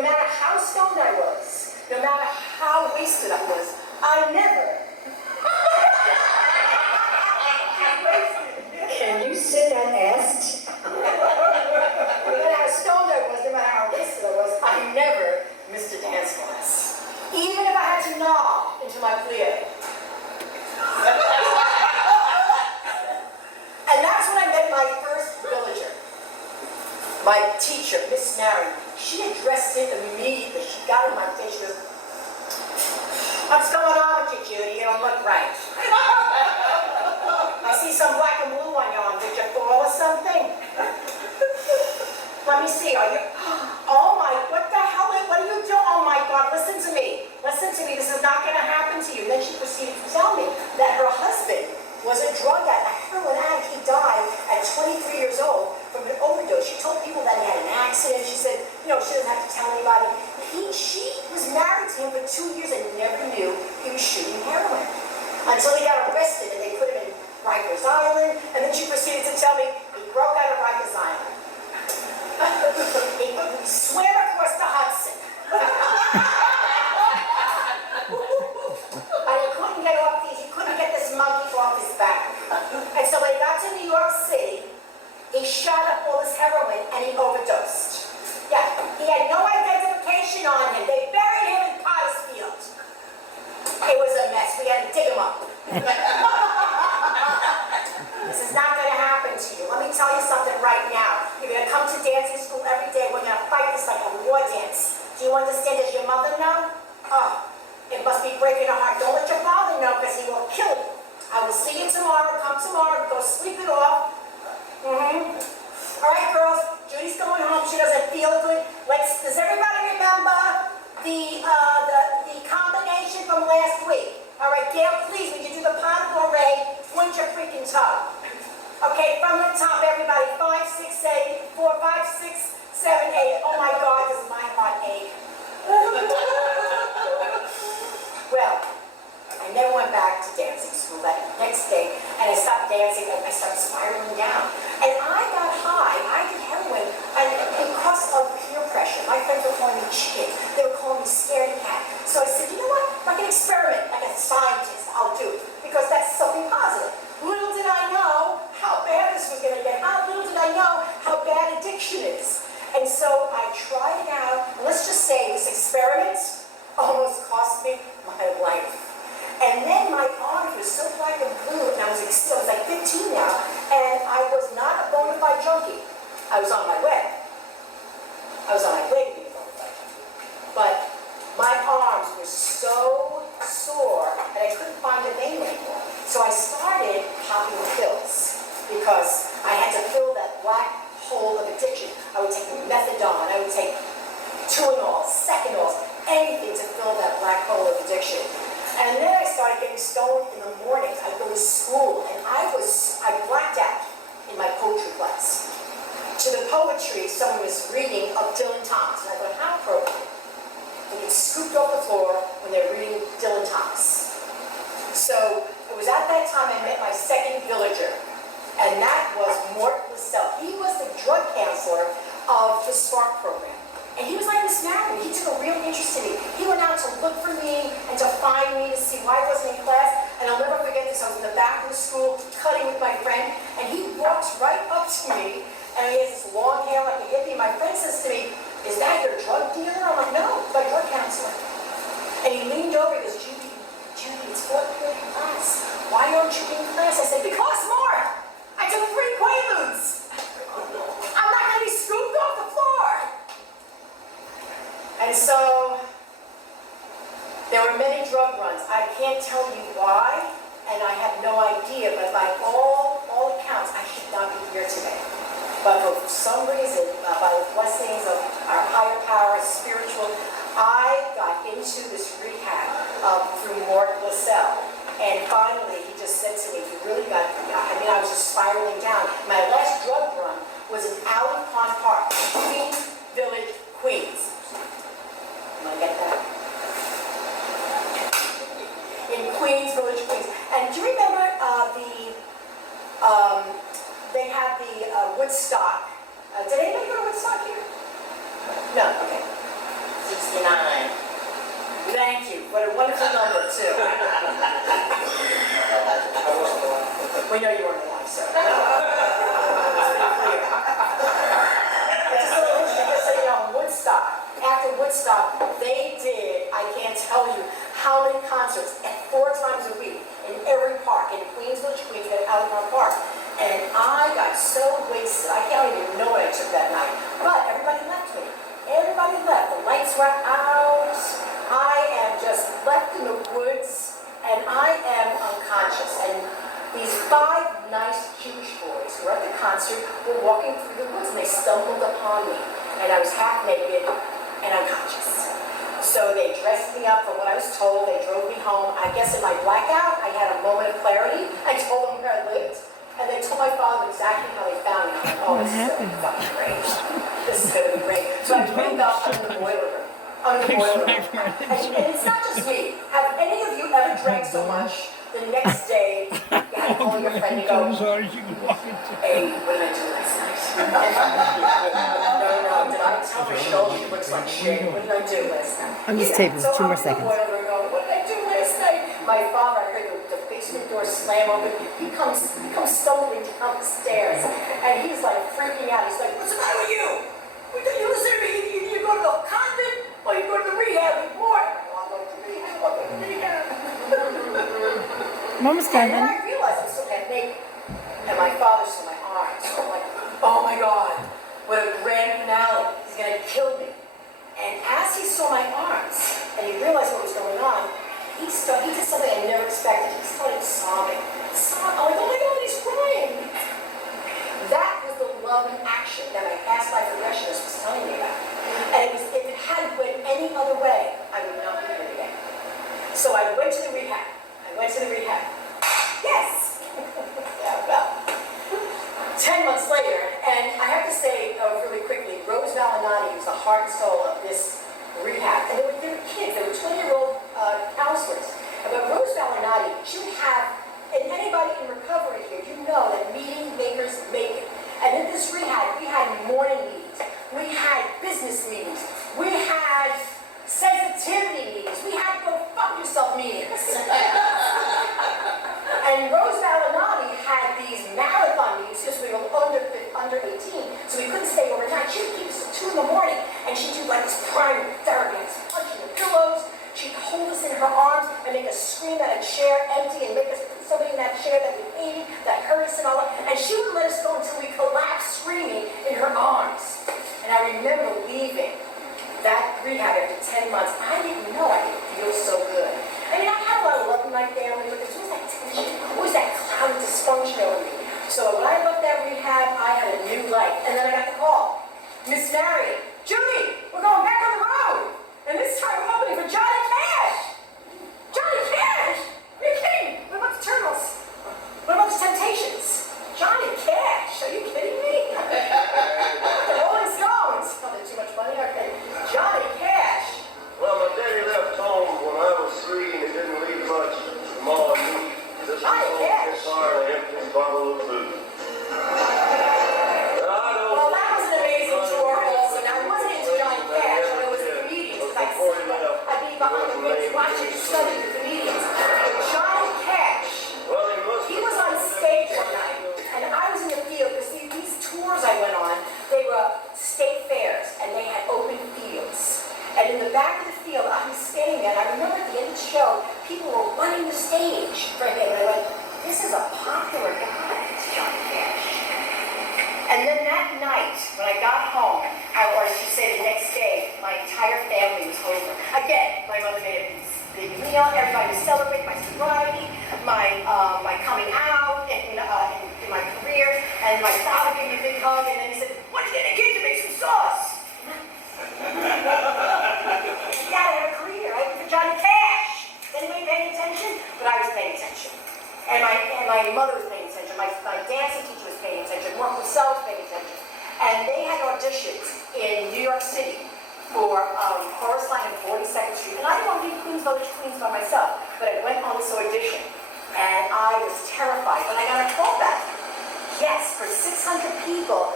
no matter how stoned I was, no matter how wasted I was, I never. Can you sit that ass? No matter how stoned I was, no matter how wasted I was, I never missed a dance class. Even if I had to gnaw into my plie. And that's when I met my first villager. My teacher, Miss Mary. She addressed it immediately. She got in my face. She goes, "What's going on with you, Judy? You don't look right. I see some black and blue on your arm. Did you fall or something? Let me see. Are you? Oh my! What the hell? What are you doing? Oh my God! Listen to me. Listen to me. This is not going to happen to you." And then she proceeded to tell me that her husband was a drug addict, a heroin addict. He died at 23 years old from an overdose. She told people that he had an accident. She said, you know, she doesn't have to tell anybody. She was married to him for 2 years and never knew he was shooting heroin until he got arrested and they put him in Rikers Island. And then she proceeded to tell me he broke out of Rikers Island. He swam across the Hudson. And he couldn't get off these, he couldn't get this monkey off his back. And so when he got to New York City, he shot up all his heroin and he overdosed. Yeah, he had no identification on him. They buried him in Pottersfield. It was a mess. We had to dig him up. This is not going to happen to you. Let me tell you something right now. You're going to come to dancing school every day. We're going to fight this like a war dance. Do you understand? Does your mother know? Oh, it must be breaking her heart. Don't let your father know because he will kill you. I will see you tomorrow. Come tomorrow. Go sleep it off. All right, girls. Judy's going home. She doesn't feel good. Does everybody remember the combination from last week? All right, Gail, please, would you do the pas de bourrée? Point your freaking toe. Okay, from the top, everybody. 5, 6, 8, 4, 5, 6, 7, 8. Oh my God, does my heart ache? Well, I never went back to dancing school that next day, and I stopped dancing, and I started spiraling down. And I got high. I did heroin, and because of peer pressure, my friends were calling me chicken. They were calling me scaredy cat. So I said, you know what? Like an experiment, like a scientist, I'll do it, because that's something positive. Little did I know how bad this was going to get. Little did I know how bad addiction is. And so I tried it out. And let's just say this experiment almost cost me my life. And then my arms were so black and blue, and I was like 15 now, and I was not a bona fide junkie. I was on my way. I was on my way to be a bona fide junkie. But my arms were so sore that I couldn't find a vein anymore. So I started popping pills because I had to fill that black hole of addiction. I would take methadone, I would take Tuinol, Secanols, anything to fill that black hole of addiction. And then I started getting stoned in the mornings. I'd go to school, and I blacked out in my poetry class. To the poetry, someone was reading of Dylan Thomas, and I thought, how appropriate. They get scooped off the floor when they're reading Dylan Thomas. So it was at that time I met my second villager, and that was Mort Lascelles. He was the drug counselor of the SPARK program. And he was like Miss Mary. He took a real interest in me. He went out to look for me and to find me, to see why I wasn't in class. And I'll never forget this. I was in the back of the school cutting with my friend, and he walks right up to me, and he has this long hair like a hippie. My friend says to me, "Is that your drug dealer?" I'm like, "No, it's my drug counselor." And he leaned over, he goes, Judy, it's 4th period class. Why aren't you in class? I said, because more. I took 3 Quaaludes. I'm not going to be scooped off the floor. And so there were many drug runs. I can't tell you why, and I have no idea, but by all accounts, I should not be here today. But for some reason, by the blessings of our higher power, spiritual, I got into this rehab through Mort Lascelles. And finally, he just said to me, you really got, I was just spiraling down. My last drug run was in Allen Pond Park, Queens Village, Queens. You want to get that? In Queens Village, Queens. And do you remember they had the Woodstock. Did anybody go to Woodstock here? No, okay. but a wonderful number too. We know you weren't alive, sir. It's pretty clear. Just a little history, just so you know, Woodstock. After Woodstock, they did, I can't tell you how many concerts, 4 times a week, in every park, in Queens Village, Queens, at Alabama Park. And I got so wasted, I can't even know what I took that night. But everybody left me. Everybody left. The lights were out. I am just left in the woods, and I am unconscious. And these 5 nice Jewish boys who were at the concert were walking through the woods, and they stumbled upon me. And I was half naked and unconscious. So they dressed me up from what I was told. They drove me home. I guess in my blackout, I had a moment of clarity. I told them where I lived. And they told my father exactly how they found me. I'm like, oh, this is going to be fucking great. This is going to be great. So I wake up under the boiler room. Under the boiler room. And it's not just me. Have any of you ever drank so much the next day you had to call your friend and go, hey, what did I do last night? No, did I tell Michelle she looks like shit? What did I do last night? I'm just taping, So 2 more I'm in the seconds. boiler room going, what did I do last night? My father, I heard the basement door slam open. He comes stumbling down the stairs, and he's like freaking out. He's like, what's the matter with you? You listen to me, you go to the convent, or you go to the rehab report? I'm going to the rehab, I'm going to the rehab. Mama's And done, then honey. I realized I'm still half naked, and my father's in my arms. So I'm like, oh my God, what a grand finale. He's going to kill me. And as he saw my arms, and he realized what was going on, he did something I never expected. He started sobbing. I'm like, oh my God, he's crying. That was the love in action that my past life regressionist was telling me about. And if it had went any other way, I would not be here today. So I went to the rehab. Yes. Yeah, well. 10 months later, and I have to say really quickly, Rose Valinati was the heart and soul of this rehab. And they were kids, they were 20-year-old counselors. But Rose Valinati, she would have, and anybody in recovery here, you know that meeting makers make it. And in this rehab, we had morning meetings, we had business meetings, we had sensitivity meetings, we had go fuck yourself meetings. And Rose Valinati had these marathon meetings since we were under 18, so we couldn't stay overnight. She would keep us till 2 in the morning, and she'd do like this primary therapy, and punching the pillows. She'd hold us in her arms and make us scream at a chair empty and make us put somebody in that chair that we hated, that hurt us and all that. And she would let us go until we collapsed screaming in her arms. And I remember leaving that rehab after 10 months. I didn't know I could feel so good. I mean, I had a lot of love in my family, but there was always that tension, always that cloud of dysfunction over me. So when I left that rehab, I had a new life. And then I got the call. Miss Marion, Judy, we're going back on the road. And this time we're opening for Johnny Cash. Johnny Cash? Are you kidding? What about the Turtles? What about the Temptations? Johnny Cash? Are you kidding me? The Rolling Stones? Oh, they're too much money? Okay. Johnny Cash. Well, my daddy left home when I was 3 and it didn't leave much. Mom and me just this far and an empty bottle of food. Well, that was an amazing tour also. Now, it wasn't into Johnny Cash, but it was the comedians. I'd be behind the wings watching, studying the comedians. Johnny Cash, he was on stage one night, and I was in the field, because these tours I went on, they were state fairs, and they had open fields. And in the back of the field, I was standing there, and I remember at the end of the show, people were running the stage for him, and I went, this is a popular guy, it's Johnny Cash. And then that night, when I got home, or I should say the next day, my entire family was over. Again, my mother made a big meal, everybody was celebrating my sobriety, my coming out in my career, and my father gave me a big hug, and then he said, what are you gonna get to make some sauce? Yeah, I had a career, I was for Johnny Cash. Anybody paying attention? But I was paying attention. And my mother was paying attention, my dancing teacher was paying attention, Mark Purcell was paying attention. And they had auditions in New York City for Chorus Line and 42nd Street. And I didn't want to be Queens Village, Queens by myself, but I went on this audition. And I was terrified when I got a call back. Yes, for 600 people,